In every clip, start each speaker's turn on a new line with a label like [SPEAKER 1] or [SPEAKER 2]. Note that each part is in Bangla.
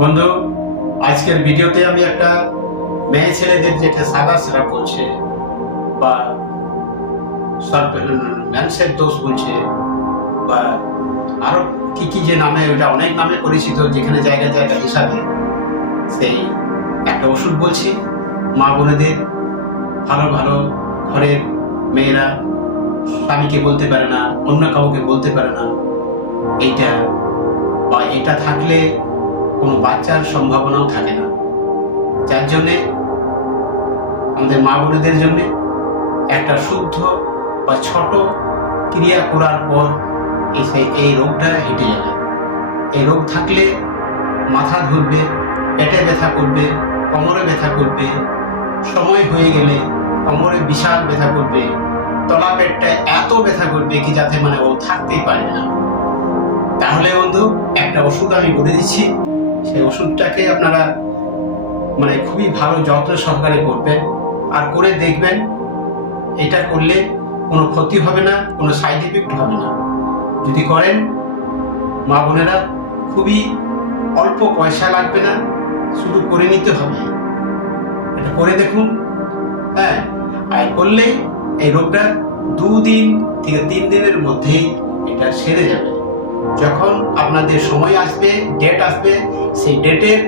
[SPEAKER 1] বন্ধু, আজকের ভিডিওতে আমি একটা মেয়ে ছেলেদের যেটা সাদা সিরাপ বলছে, বা ম্যানসের দোষ বলছে, বা আরও কি কি যে নামে ওটা অনেক নামে পরিচিত, যেখানে জায়গা জায়গা হিসাবে সেই একটা ওষুধ বলছি, মা বোনেদের ভালো ভালো ঘরের মেয়েরা স্বামীকে বলতে পারে না, অন্য কাউকে বলতে পারে না। এইটা বা এটা থাকলে কোনো বাচ্চার সম্ভাবনাও থাকে না। যার জন্যে আমাদের মা বোনেদের জন্যে একটা শুদ্ধ বা ছোট ক্রিয়া করার পর এসে এই রোগটা হেঁটে যাবে। এই রোগ থাকলে মাথা ধরবে পেটে ব্যথা করবে, কোমরে ব্যথা করবে, সময় হয়ে গেলে কোমরে বিশাল ব্যথা করবে, তলা পেটটা এত ব্যথা করবে কি যাতে মানে ও থাকতেই পারবে না। তাহলে বন্ধু, একটা ওষুধ আমি বলে দিচ্ছি। সেই ওষুধটাকে আপনারা মানে খুবই ভালো যত্ন সহকারে করবেন। আর করে দেখবেন, এটা করলে কোনো ক্ষতি হবে না, কোনো সাইড এফেক্ট হবে না। যদি করেন, মা বোনেরা খুবই অল্প পয়সা লাগবে না, শুধু করে নিতে হবে। এটা করে দেখুন হ্যাঁ। আর করলে এই রোগটা দুদিন থেকে তিন দিনের মধ্যেই এটা সেরে যাবে। যখন আপনাদের সময় আসবে ডেট আসবে, সেই ডেটের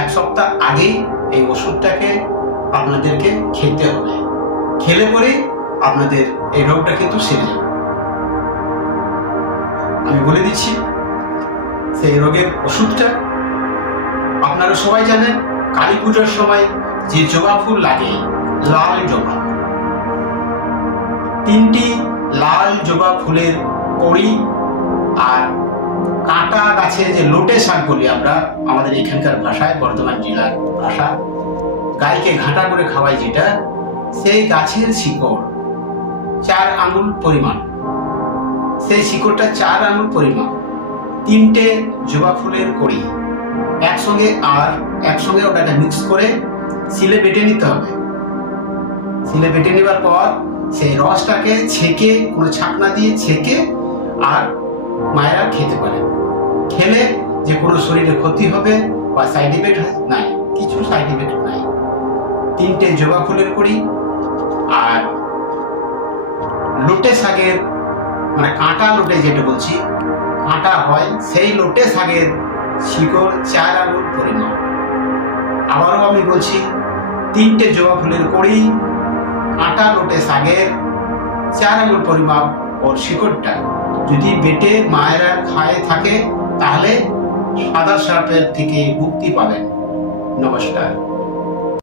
[SPEAKER 1] এক সপ্তাহ আগেই এই ওষুধটাকে আপনাদেরকে খেতে হবে। খেলে পরে আপনাদের এই রোগটা কিন্তু সেরে যাবে। আমি বলে দিচ্ছি, সেই রোগের ওষুধটা আপনারা সবাই জানেন, কালী পুজোর সময় যে জবা ফুল লাগে, লাল জবা। তিনটি লাল জবা ফুলের কড়ি আর কাঁটা গাছের যে লোটে শাক বলি আমরা আমাদের এখানকার ভাষায়, বর্ধমান জেলার ভাষা, গাইকে ঘাটা করে খাওয়াই যেটা, সেই গাছের শিকড় চার আঙুল পরিমাণ। সেই শিকড়টা চার আঙুল পরিমাণ। তিনটে জবা ফুলের কড়ি, একসঙ্গে আর, একসঙ্গে ওটাকে মিক্স করে সিলে বেটে নিতে হবে। সিলে বেটে নেবার পর সেই রসটাকে ছেঁকে, কোনো ছাকনা দিয়ে ছেঁকে আর মায়েরা খেতে পারে। খেলে যে কোনো শরীরে ক্ষতি হবে বা সাইড ইফেক্ট নাই। কিছু সাইড ইফেক্ট নাই। তিনটে জবা ফুলের করি আর লোটে শাকের মানে কাঁটা লোটে যেটা বলছি, কাঁটা হয়, সেই লোটে শাকের শিকড় চার আঙুল পরিমাণ। আবারও আমি বলছি, তিনটে জবা ফুলের কড়ি, কাঁটা লোটে শাকের চার আঙুল পরিমাপ ওর শিকড়টা। যদি বেটে মায়েরা খায় থাকে তাহলে সাদা সাপের থেকে মুক্তি পাবেন। নমস্কার।